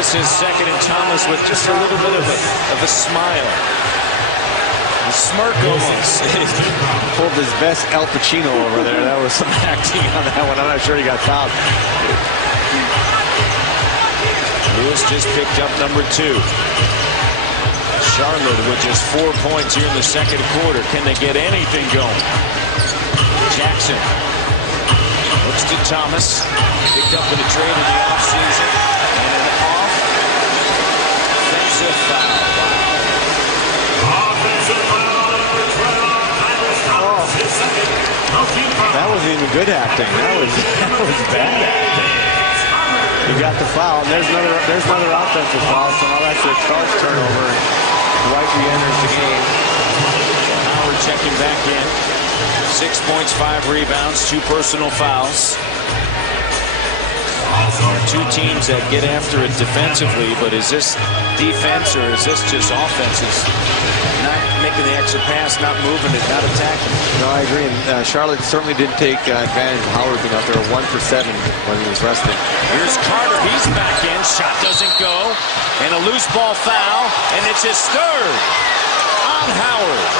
Lewis his second, and Thomas with just a little bit of a smile. A smirk almost. Pulled his best Al Pacino over there. That was some acting on that one. I'm not sure he got fouled. Lewis just picked up number 2. Charlotte with just 4 points here in the second quarter. Can they get anything going? Jackson looks to Thomas. Picked up in a trade in the offseason. And an offensive foul. That wasn't even good acting. That was bad acting. He got the foul, and there's another offensive foul, so now that's a 12th turnover. Dwight re-enters the game. Howard checking back in. 6 points, 5 rebounds, 2 personal fouls. Two teams that get after it defensively, but is this defense or is this just offenses? Not making the extra pass, not moving it, not attacking. No, I agree. And Charlotte certainly didn't take advantage of Howard being out there 1 for 7 when he was rested. Here's Carter. He's back in. Shot doesn't go. And a loose ball foul. And it's his 3rd on Howard.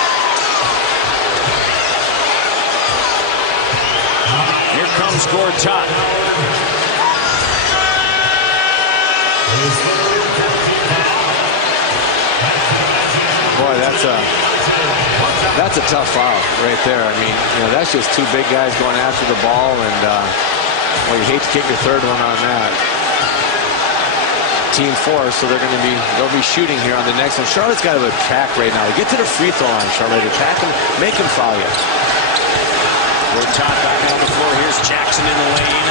Here comes Gortat. Boy, that's a tough foul right there. I mean, you know, that's just 2 big guys going after the ball, and well, you hate to kick your 3rd one on that. Team 4, so they'll be shooting here on the next one. Charlotte's got to attack right now. Get to the free throw line, Charlotte. Attack him, make him foul you. Gortat back on the floor. Here's Jackson in the lane.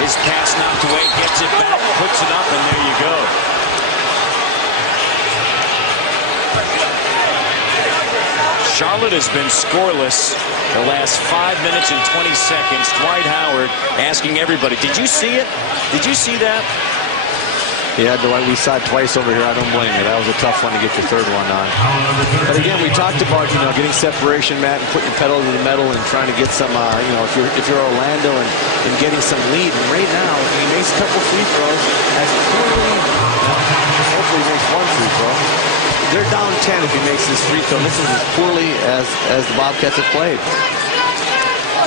His pass knocked away, gets it back, puts it up, and there you go. Charlotte has been scoreless the last 5 minutes and 20 seconds. Dwight Howard asking everybody, did you see it? Did you see that? Yeah, Dwight, we saw it twice over here. I don't blame you. That was a tough one to get your 3rd one on. But again, we talked about, you know, getting separation, Matt, and putting your pedal to the metal and trying to get some, you know, if you're Orlando and getting some lead. And right now, he makes a couple free throws. Hopefully he makes 1 free throw. They're down 10 if he makes this free throw. This is as poorly as the Bobcats have played.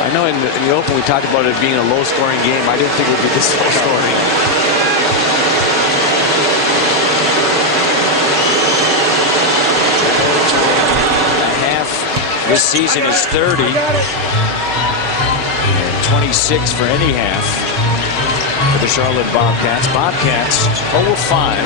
I know in the open we talked about it being a low-scoring game. I didn't think it would be this low-scoring. This season is 30 and 26 for any half for the Charlotte Bobcats. Bobcats 0 of 5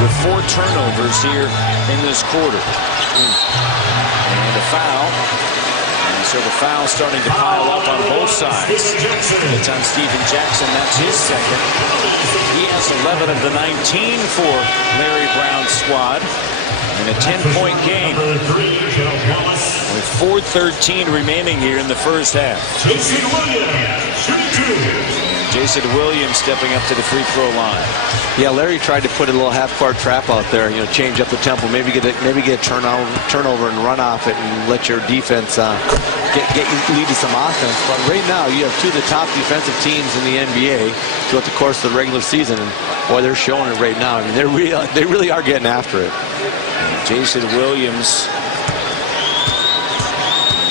with 4 turnovers here in this quarter. And a foul. And so the foul starting to pile up on both sides. It's on Stephen Jackson. That's his 2nd. He has 11 of the 19 for Larry Brown's squad. In a 10-point game with 4:13 remaining here in the first half. Jason Williams stepping up to the free throw line. Yeah, Larry tried to put a little half-court trap out there, you know, change up the tempo, maybe get a turnover and run off it and let your defense lead to some offense. But right now, you have 2 of the top defensive teams in the NBA throughout the course of the regular season, and boy, they're showing it right now. I mean, they really are getting after it. Jason Williams,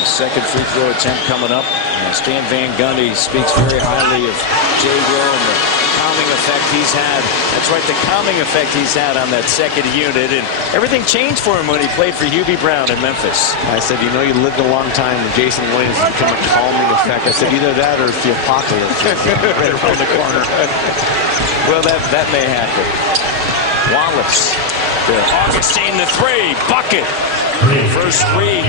2nd free throw attempt coming up. Stan Van Gundy speaks very highly of Jay Will and the calming effect he's had. That's right, the calming effect he's had on that 2nd unit. And everything changed for him when he played for Hubie Brown in Memphis. I said, you know, you lived a long time, and Jason Williams has become a calming effect. I said, either that or it's the apocalypse right around the corner. Well, that may happen. Wallace. Augustine the 3, bucket. First 3.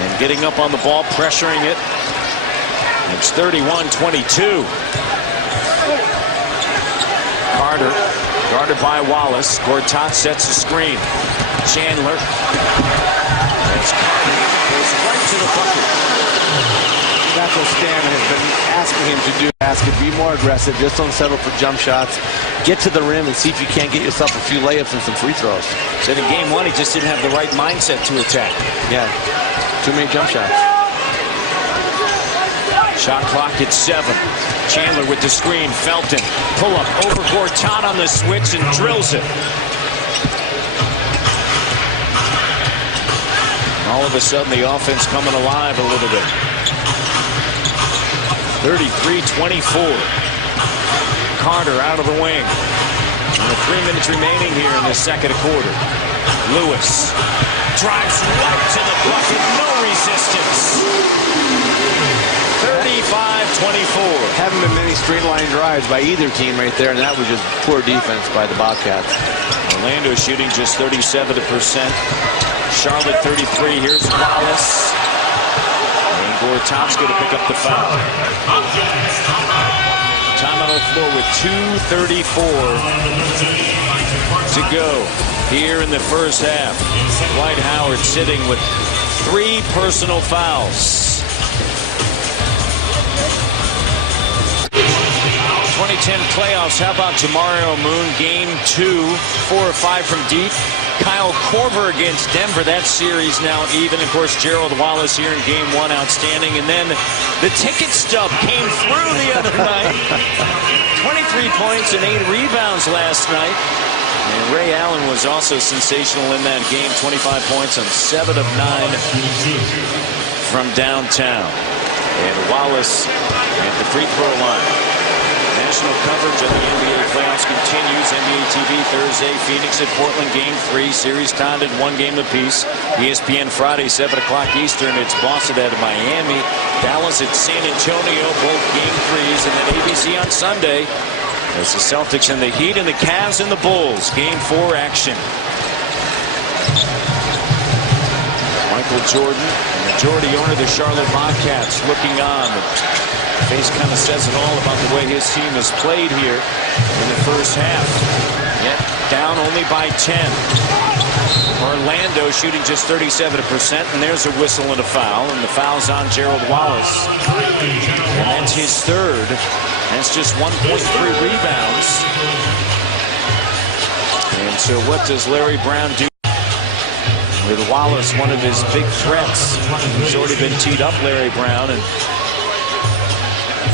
And getting up on the ball, pressuring it. It's 31-22. Carter, guarded by Wallace. Gortat sets the screen. Chandler. It's Carter. Goes right to the bucket. That's what Stan has been asking him to do. Be more aggressive. Just don't settle for jump shots. Get to the rim and see if you can't get yourself a few layups and some free throws. Said in game 1, he just didn't have the right mindset to attack. Yeah, too many jump shots. Shot clock at 7. Chandler with the screen. Felton. Pull up over Gortat on the switch and drills it. All of a sudden, the offense coming alive a little bit. 33-24. Carter out of the wing. And 3 minutes remaining here in the second quarter. Lewis drives right to the bucket. No resistance. 35-24. Haven't been many straight line drives by either team right there, and that was just poor defense by the Bobcats. Orlando shooting just 37%. Charlotte 33. Here's Wallace. And Gortat's going to pick up the foul. Time on the floor with 2:34 to go here in the first half. Dwight Howard sitting with 3 personal fouls. 2010 playoffs. How about tomorrow, Moon? Game 2, 4 or 5 from deep. Kyle Korver against Denver. That series now even. Of course, Gerald Wallace here in Game 1, outstanding. And then the ticket stub came through the other night. 23 points and 8 rebounds last night. And Ray Allen was also sensational in that game. 25 points on 7 of 9 from downtown. And Wallace at the free throw line. National coverage of the NBA playoffs continues. NBA TV Thursday, Phoenix at Portland, Game 3. Series tied at 1 game apiece. ESPN Friday, 7 o'clock Eastern. It's Boston at Miami. Dallas at San Antonio, both Game 3s. And then ABC on Sunday. It's the Celtics and the Heat and the Cavs and the Bulls. Game 4 action. Michael Jordan, majority owner of the Charlotte Bobcats, looking on. The face kind of says it all about the way his team has played here in the first half. Yet down only by 10. Orlando shooting just 37%, and there's a whistle and a foul, and the foul's on Gerald Wallace. And that's his 3rd. That's just 1.3 rebounds. And so what does Larry Brown do with Wallace, one of his big threats? He's already been teed up, Larry Brown.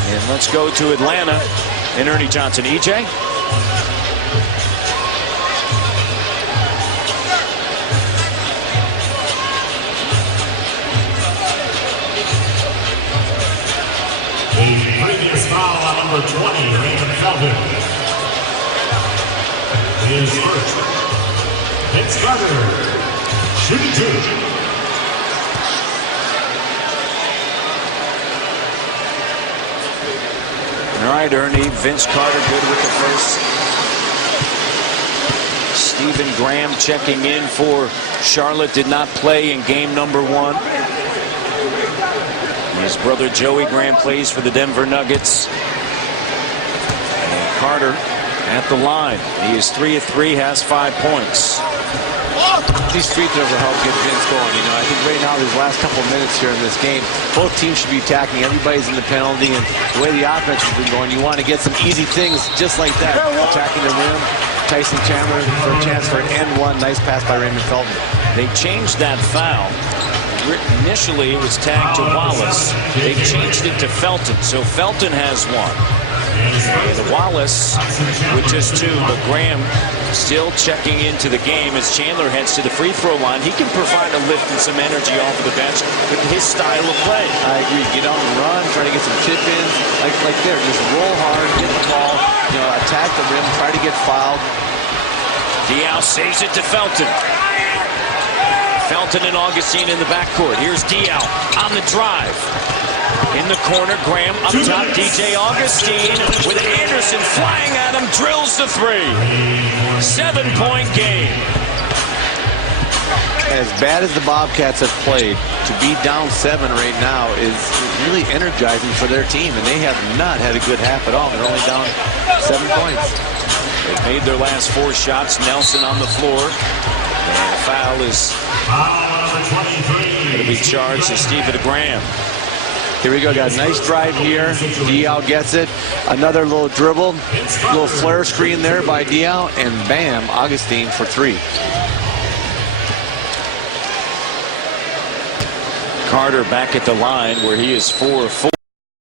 And let's go to Atlanta and Ernie Johnson. EJ? The previous foul on number 20, Raymond Felton. His first. It's Carter. Shooting 2. All right, Ernie. Vince Carter good with the first. Stephen Graham checking in for Charlotte. Did not play in game number 1. His brother Joey Graham plays for the Denver Nuggets. And Carter at the line. He is 3 of 3, has 5 points. These free throws will help get Vince going. You know, I think right now, these last couple of minutes here in this game, both teams should be attacking. Everybody's in the penalty, and the way the offense has been going, you want to get some easy things just like that. Attacking the rim. Tyson Chandler for a chance for an N1. Nice pass by Raymond Felton. They changed that foul. Initially, it was tagged to Wallace. They've changed it to Felton, so Felton has 1. And Wallace with just 2, but Graham still checking into the game as Chandler heads to the free throw line. He can provide a lift and some energy off of the bench with his style of play. I agree. Get out and run, try to get some chip-ins. Like there, just roll hard, get the ball, you know, attack the rim, try to get fouled. Diaw saves it to Felton. Felton and Augustine in the backcourt. Here's Diaw on the drive. In the corner, Graham up top. DJ Augustine with Anderson flying at him, drills the 3. 7-point game. As bad as the Bobcats have played, to be down 7 right now is really energizing for their team, and they have not had a good half at all. They're only down 7 points. They've made their last 4 shots. Nelson on the floor. And the foul is going to be charged to Stephen Graham. Here we go, guys. Nice drive here. Diaw gets it. Another little dribble. Little flare screen there by Diaw. And bam, Augustine for 3. Carter back at the line where he is 4 of 4.